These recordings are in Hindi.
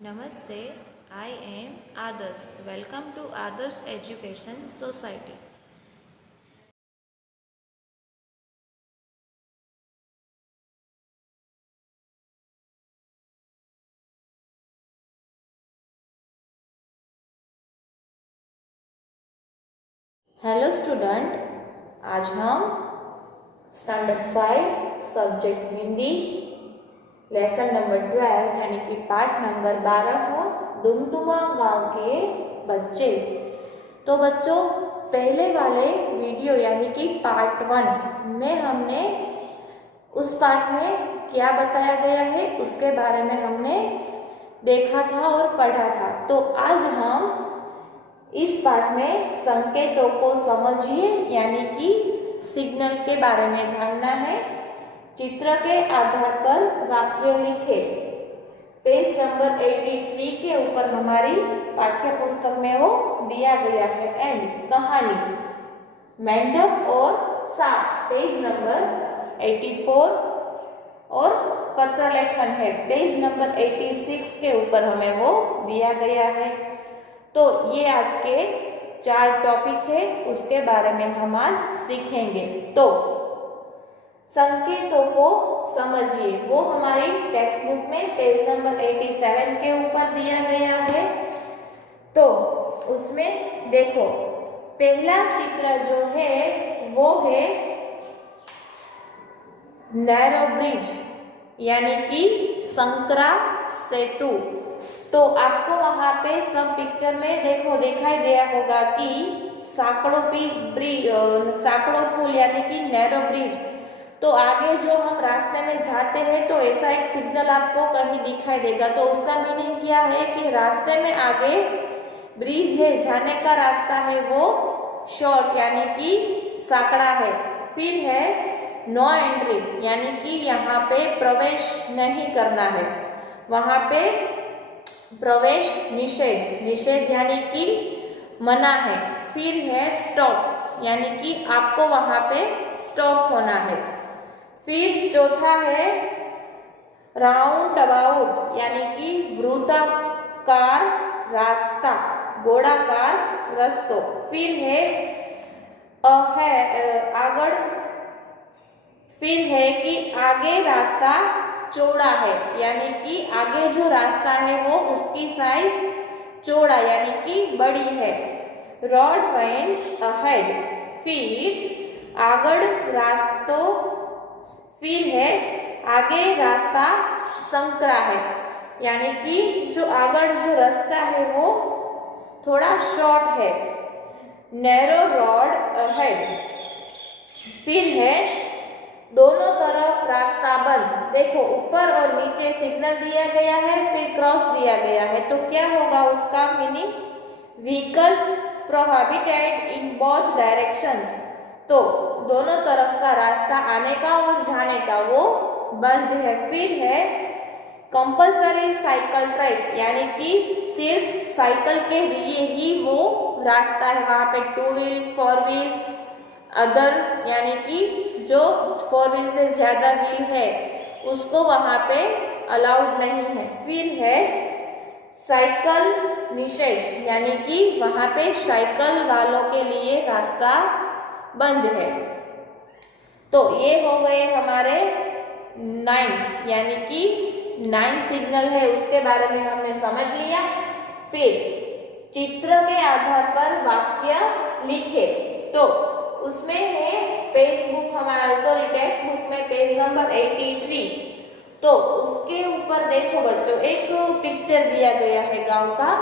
Namaste, I am Adarsh. Welcome to Adarsh Education Society. Hello student, आज हम standard 5 subject Hindi lesson number 12 यानी कि पाठ नंबर 12 डुमडुमा गांव के बच्चे। तो बच्चों, पहले वाले वीडियो यानी कि पार्ट 1 में हमने उस पाठ में क्या बताया गया है उसके बारे में हमने देखा था और पढ़ा था। तो आज हम इस पाठ में संकेतों को समझिए यानी कि सिग्नल के बारे में जानना है। चित्र के आधार पर वाक्य लिखे। पेज नंबर 83 के ऊपर हमारी पाठ्य पुस्तक में वो दिया गया है। एंड कहानी मेंढक और सांप पेज नंबर 84 और पत्र लेखन है पेज नंबर 86 के ऊपर हमें वो दिया गया है। तो ये आज के 4 टॉपिक है, उसके बारे में हम आज सीखेंगे। तो संकेतों को समझिए, वो हमारी टेक्स्ट बुक में पेज नंबर 87 के ऊपर दिया गया है। तो उसमें देखो, पहला चित्र जो है वो है नैरो ब्रिज यानी कि संकरा सेतु। तो आपको वहां पे सब पिक्चर में देखो दिखाई दिया होगा कि साकड़ों पुल यानी कि नैरो ब्रिज। तो आगे जो हम रास्ते में जाते हैं तो ऐसा एक सिग्नल आपको कहीं दिखाई देगा। तो उसका मीनिंग क्या है कि रास्ते में आगे ब्रिज है, जाने का रास्ता है वो शॉर्ट यानी कि साकड़ा है। फिर है नो एंट्री यानी कि यहाँ पे प्रवेश नहीं करना है, वहां पे प्रवेश निषेध, निषेध यानी कि मना है। फिर है स्टॉप यानी कि आपको वहां पे स्टॉप होना है। फिर चौथा है राउंड अबाउट यानी कि वृत्ताकार रास्ता, गोलाकार रस्तो। फिर है आगड़, फिर है कि आगे रास्ता चौड़ा है यानी कि आगे जो रास्ता है वो उसकी साइज चौड़ा यानी कि बड़ी है। रोड वाइंड्स अहेड, फिर आगड़ रास्तों, फिर है आगे रास्ता संकरा है यानी कि जो आगड़ जो रास्ता है वो थोड़ा शॉर्ट है। नैरो रोड अहेड, फिर है दोनों तरफ रास्ता बंद। देखो ऊपर और नीचे सिग्नल दिया गया है, फिर क्रॉस दिया गया है। तो क्या होगा उसका meaning, vehicle prohibited in both directions. तो दोनों तरफ का रास्ता आने का और जाने का वो बंद है। फिर है कंपल्सरी साइकिल ट्रैक यानी कि सिर्फ साइकिल के लिए ही वो रास्ता है, वहां पे 2 व्हील 4 व्हील अदर यानी कि जो 4 व्हील से ज्यादा व्हील है उसको वहां पे अलाउड नहीं है। फिर है साइकिल निषेध यानी कि वहां पे साइकिल वालों के लिए रास्ता बंद है। तो ये हो गए हमारे 9 यानी कि 9 सिग्नल है, उसके बारे में हमने समझ लिया। फिर चित्र के आधार पर वाक्य लिखे। तो उसमें है पेज बुक हमारा टेक्स्ट बुक में पेज नंबर 83। तो उसके ऊपर देखो बच्चों, एक पिक्चर दिया गया है गांव का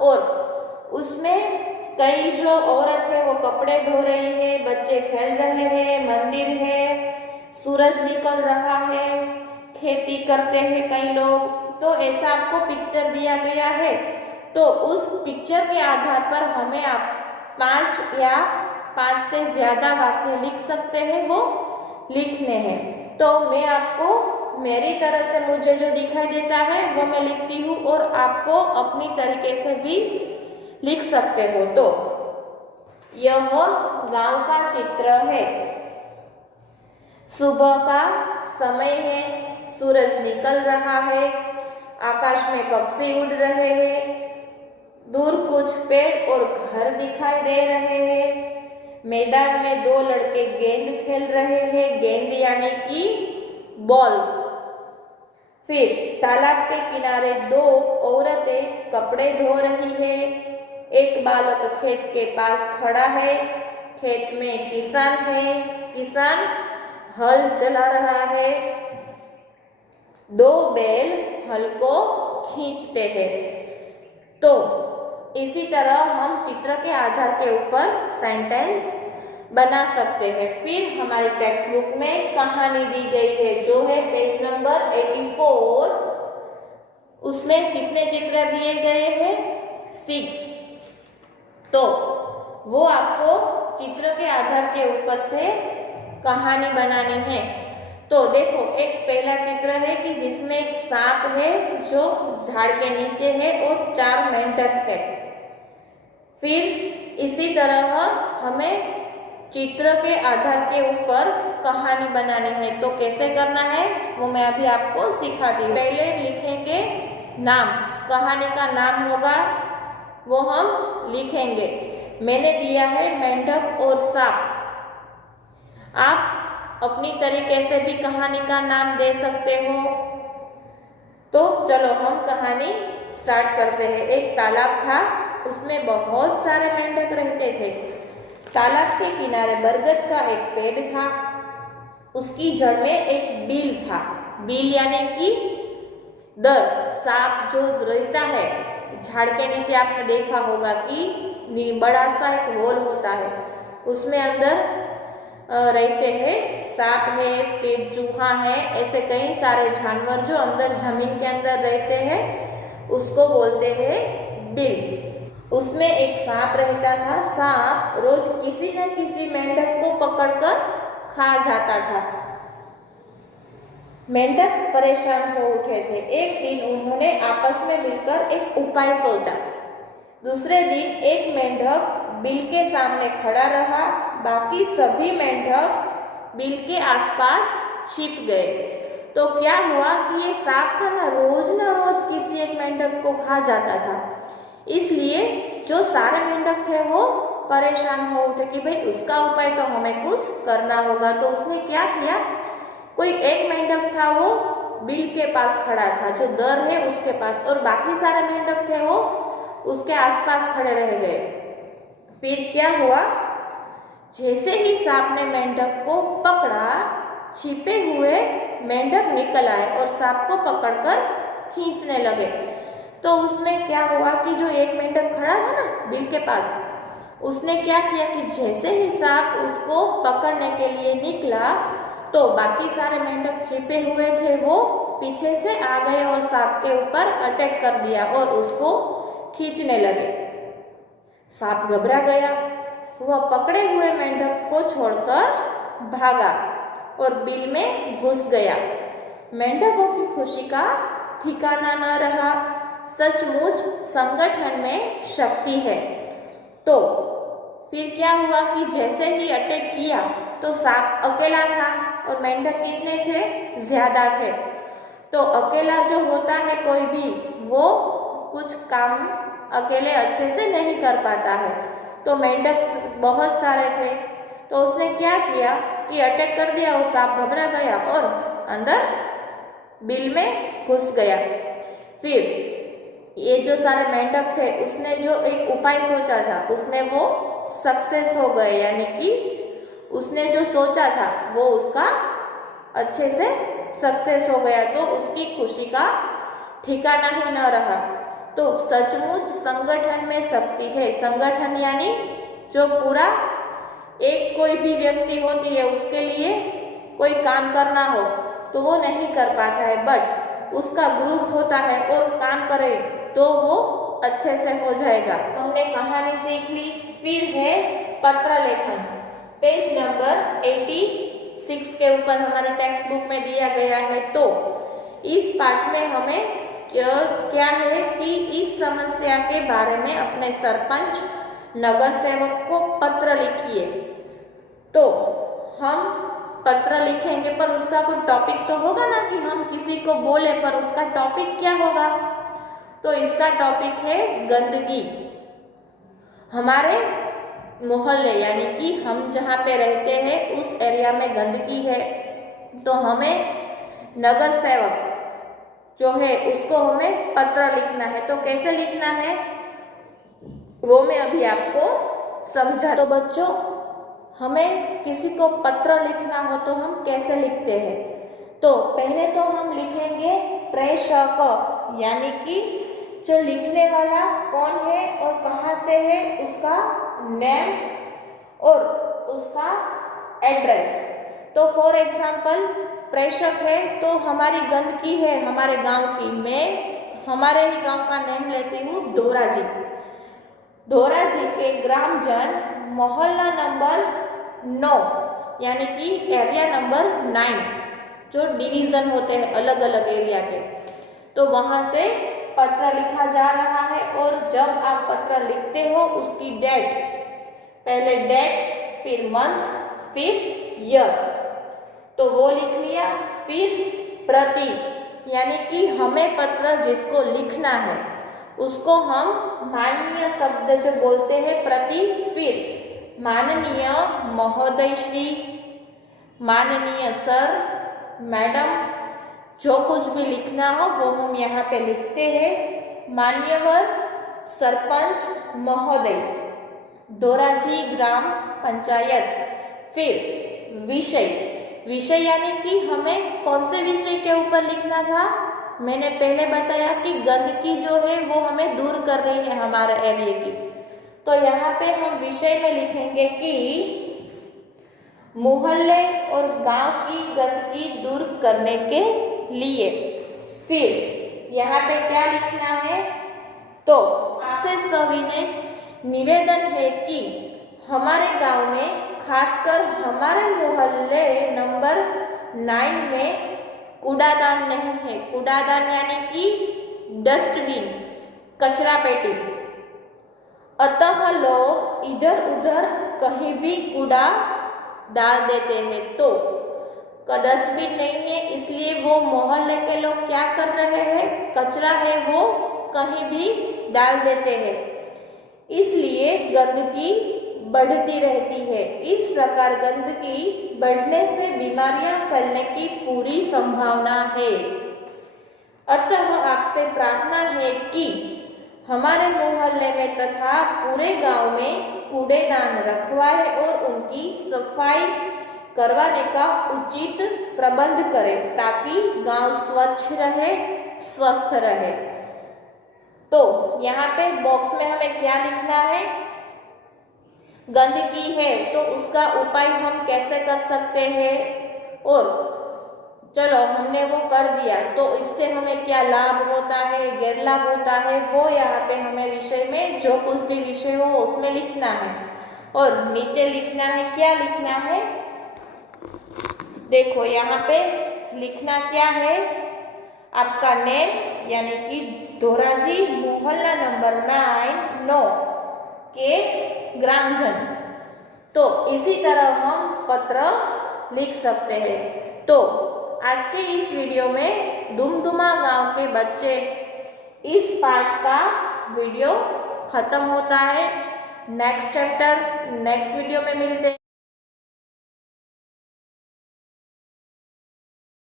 और उसमें कई जो औरत है वो कपड़े धो रही है, बच्चे खेल रहे हैं, मंदिर है, सूरज निकल रहा है, खेती करते हैं कई लोग। तो ऐसा आपको पिक्चर दिया गया है। तो उस पिक्चर के आधार पर हमें आप 5 या 5 से ज्यादा वाक्य लिख सकते हैं, वो लिखने हैं। तो मैं आपको मेरी तरह से मुझे जो दिखाई देता है वो मैं लिखती हूँ और आपको अपनी तरीके से भी लिख सकते हो। तो यह गांव का चित्र है, सुबह का समय है, सूरज निकल रहा है, आकाश में पक्षी उड़ रहे हैं, दूर कुछ पेड़ और घर दिखाई दे रहे हैं, मैदान में दो लड़के गेंद खेल रहे हैं, गेंद यानी कि बॉल। फिर तालाब के किनारे दो औरतें कपड़े धो रही है, एक बालक खेत के पास खड़ा है, खेत में किसान है, किसान हल चला रहा है, दो बैल हल को खींचते हैं। तो इसी तरह हम चित्र के आधार के ऊपर सेंटेंस बना सकते हैं। फिर हमारी टेक्स्ट बुक में कहानी दी गई है जो है पेज नंबर 84। उसमें कितने चित्र दिए गए हैं? 6। तो वो आपको चित्र के आधार के ऊपर से कहानी बनानी है। तो देखो, एक पहला चित्र है कि जिसमें एक सांप है जो झाड़ के नीचे है और 4 मेंढक है। फिर इसी तरह हमें चित्र के आधार के ऊपर कहानी बनानी है। तो कैसे करना है वो मैं अभी आपको सिखाती हूँ। पहले लिखेंगे नाम, कहानी का नाम होगा वो हम लिखेंगे। मैंने दिया है मेंढक और सांप। आप अपनी तरीके से भी कहानी का नाम दे सकते हो। तो चलो हम कहानी स्टार्ट करते हैं। एक तालाब था, उसमें बहुत सारे मेंढक रहते थे। तालाब के किनारे बरगद का एक पेड़ था, उसकी जड़ में एक बील था। बील यानी कि दर, सांप जो रहता है झाड़ के नीचे, आपने देखा होगा कि बड़ा सा एक होल होता है, उसमें अंदर रहते हैं सांप है, फिर चूहा है, ऐसे कई सारे जानवर जो अंदर जमीन के अंदर रहते हैं, उसको बोलते हैं बिल। उसमें एक सांप रहता था। सांप रोज किसी न किसी मेंढक को पकड़कर खा जाता था। मेंढक परेशान हो उठे थे। एक दिन उन्होंने आपस में मिलकर एक उपाय सोचा। दूसरे दिन एक मेंढक बिल के सामने खड़ा रहा, बाकी सभी मेंढक बिल के आसपास छिप गए। तो क्या हुआ कि ये सांप था ना रोज किसी एक मेंढक को खा जाता था। इसलिए जो सारे मेंढक थे वो परेशान हो उठे कि भाई उसका उपाय तो हमें कुछ करना होगा। तो उसने क्या किया, कोई एक मेंढक था वो बिल के पास खड़ा था, जो दर है उसके पास, और बाकी सारे मेंढक थे वो उसके आसपास खड़े रह गए। फिर क्या हुआ, जैसे ही सांप ने मेंढक को पकड़ा, छिपे हुए मेंढक निकल आए और सांप को पकड़कर खींचने लगे। तो उसमें क्या हुआ कि जो एक मेंढक खड़ा था ना बिल के पास, उसने क्या किया कि जैसे ही सांप उसको पकड़ने के लिए निकला, तो बाकी सारे मेंढक छिपे हुए थे वो पीछे से आ गए और सांप के ऊपर अटैक कर दिया और उसको खींचने लगे। सांप घबरा गया, वह पकड़े हुए मेंढक को छोड़कर भागा और बिल में घुस गया। मेंढकों की खुशी का ठिकाना न रहा। सचमुच संगठन में शक्ति है। तो फिर क्या हुआ कि जैसे ही अटैक किया तो सांप अकेला था और मेंढक कितने थे? ज्यादा थे। तो अकेला जो होता है कोई भी, वो कुछ काम अकेले अच्छे से नहीं कर पाता है। तो मेंढक बहुत सारे थे। तो उसने क्या किया कि अटैक कर दिया, वो सांप घबरा गया और अंदर बिल में घुस गया। फिर ये जो सारे मेंढक थे उसने जो एक उपाय सोचा था उसमें वो सक्सेस हो गए, यानी कि उसने जो सोचा था वो उसका अच्छे से सक्सेस हो गया। तो उसकी खुशी का ठिकाना ही न रहा। तो सचमुच संगठन में शक्ति है। संगठन यानी जो पूरा एक कोई भी व्यक्ति होती है उसके लिए कोई काम करना हो तो वो नहीं कर पाता है, बट उसका ग्रुप होता है और काम करे तो वो अच्छे से हो जाएगा। हमने कहानी सीख ली। फिर है पत्र लेखन। पेज नंबर 86 के ऊपर हमारे टेक्स्ट बुक में दिया गया है। तो इस पाठ में हमें क्या है कि इस समस्या के बारे में अपने सरपंच, नगर सेवक को पत्र लिखिए। तो हम पत्र लिखेंगे पर उसका कोई टॉपिक तो होगा ना कि हम किसी को बोले, पर उसका टॉपिक क्या होगा? तो इसका टॉपिक है गंदगी। हमारे मोहल्ले यानी कि हम जहाँ पे रहते हैं उस एरिया में गंदगी है, तो हमें नगर सेवक जो है उसको हमें पत्र लिखना है। तो कैसे लिखना है वो मैं अभी आपको समझा। तो बच्चों, हमें किसी को पत्र लिखना हो तो हम कैसे लिखते हैं? तो पहले तो हम लिखेंगे प्रेषक, यानी कि जो लिखने वाला कौन है और कहाँ से है, उसका नेम और उसका एड्रेस। तो फॉर एग्जाम्पल प्रेषक है तो हमारी गंदगी है हमारे गांव की, मैं हमारे ही गांव का नेम लेती हूँ धोराजी। धोराजी के ग्रामजन मोहल्ला नंबर 9 यानी कि एरिया नंबर 9, जो डिवीजन होते हैं अलग अलग एरिया के, तो वहां से पत्र लिखा जा रहा है। और जब आप पत्र लिखते हो उसकी डेट, पहले डेट, फिर मंथ, फिर ईयर, तो वो लिख लिया। फिर प्रति, यानी कि हमें पत्र जिसको लिखना है उसको हम माननीय शब्द जो बोलते हैं प्रति, फिर माननीय महोदय श्री, माननीय सर, मैडम, जो कुछ भी लिखना हो वो हम यहाँ पे लिखते हैं। मान्यवर सरपंच महोदय, धोराजी ग्राम पंचायत। फिर विषय, विषय यानी कि हमें कौन से विषय के ऊपर लिखना था? मैंने पहले बताया कि गंदगी जो है वो हमें दूर कर रही है हमारे एरिया की, तो यहाँ पे हम विषय में लिखेंगे कि मोहल्ले और गांव की गंदगी दूर करने के लिए। फिर यहाँ पे क्या लिखना है? तो आपसे सभी ने निवेदन है कि हमारे गांव में, खासकर हमारे मोहल्ले नंबर 9 में कूड़ादान नहीं है। कूड़ादान यानी कि डस्टबिन, कचरा पेटी, अतः लोग इधर उधर कहीं भी कूड़ा डाल देते हैं। तो डस्टबिन नहीं है, इसलिए वो मोहल्ले के लोग क्या कर रहे हैं? कचरा है वो कहीं भी डाल देते हैं, इसलिए गंदगी बढ़ती रहती है। इस प्रकार गंदगी बढ़ने से बीमारियां फैलने की पूरी संभावना है। अतः आपसे प्रार्थना है कि हमारे मोहल्ले में तथा पूरे गांव में कूड़ेदान रखवाए और उनकी सफाई करवाने का उचित प्रबंध करें, ताकि गांव स्वच्छ रहे, स्वस्थ रहे। तो यहाँ पे बॉक्स में हमें क्या लिखना है? गंदगी है तो उसका उपाय हम कैसे कर सकते हैं, और चलो हमने वो कर दिया तो इससे हमें क्या लाभ होता है, गैरलाभ होता है, वो यहाँ पे हमें विषय में जो कुछ भी विषय हो उसमें लिखना है। और नीचे लिखना है, क्या लिखना है? देखो यहाँ पे लिखना क्या है? आपका नेम यानी कि धोराजी मोहल्ला नंबर 9 के ग्रामजन। तो इसी तरह हम पत्र लिख सकते हैं। तो आज के इस वीडियो में डुमडुमा गांव के बच्चे, इस पार्ट का वीडियो खत्म होता है। नेक्स्ट चैप्टर नेक्स्ट वीडियो में मिलते हैं।